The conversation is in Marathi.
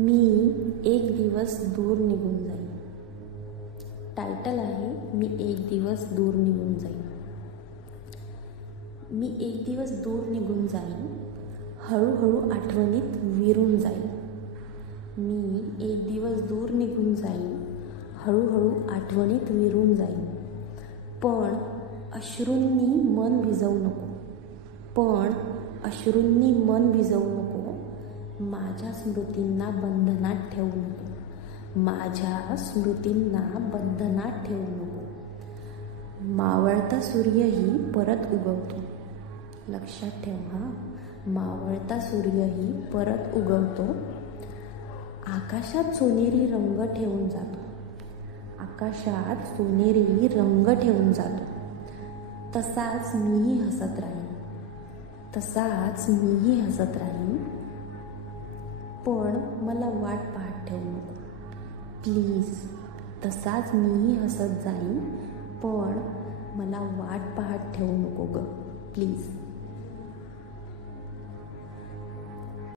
मी एक दिवस दूर निघून जाईन. टायटल आहे मी एक दिवस दूर निघून जाईन. मी एक दिवस दूर निघून जाईन, हळूहळू आठवणीत विरून जाईन. मी एक दिवस दूर निघून जाईन, हळूहळू आठवणीत विरून जाईन. पण अश्रूंनी मन भिजवू नको, पण अश्रूंनी मन भिजवू नको. माझ्या स्मृतींना बंधनात ठेवू नको, माझ्या स्मृतींना बंधनात ठेवू नको. मावळता सूर्यही परत उगवतो. लक्षात ठेव हा, मावळता सूर्यही परत उगवतो. आकाशात सोनेरी रंग ठेवून जातो, आकाशात सोनेरी रंग ठेवून जातो. तसाच मीही हसत राहीन, तसाच मीही हसत राहीन. पण मला वाट पाहत ठेवू नको प्लीज. तसाच मीही हसत जाईन, पण मला वाट पाहत ठेवू नको ग प्लीज.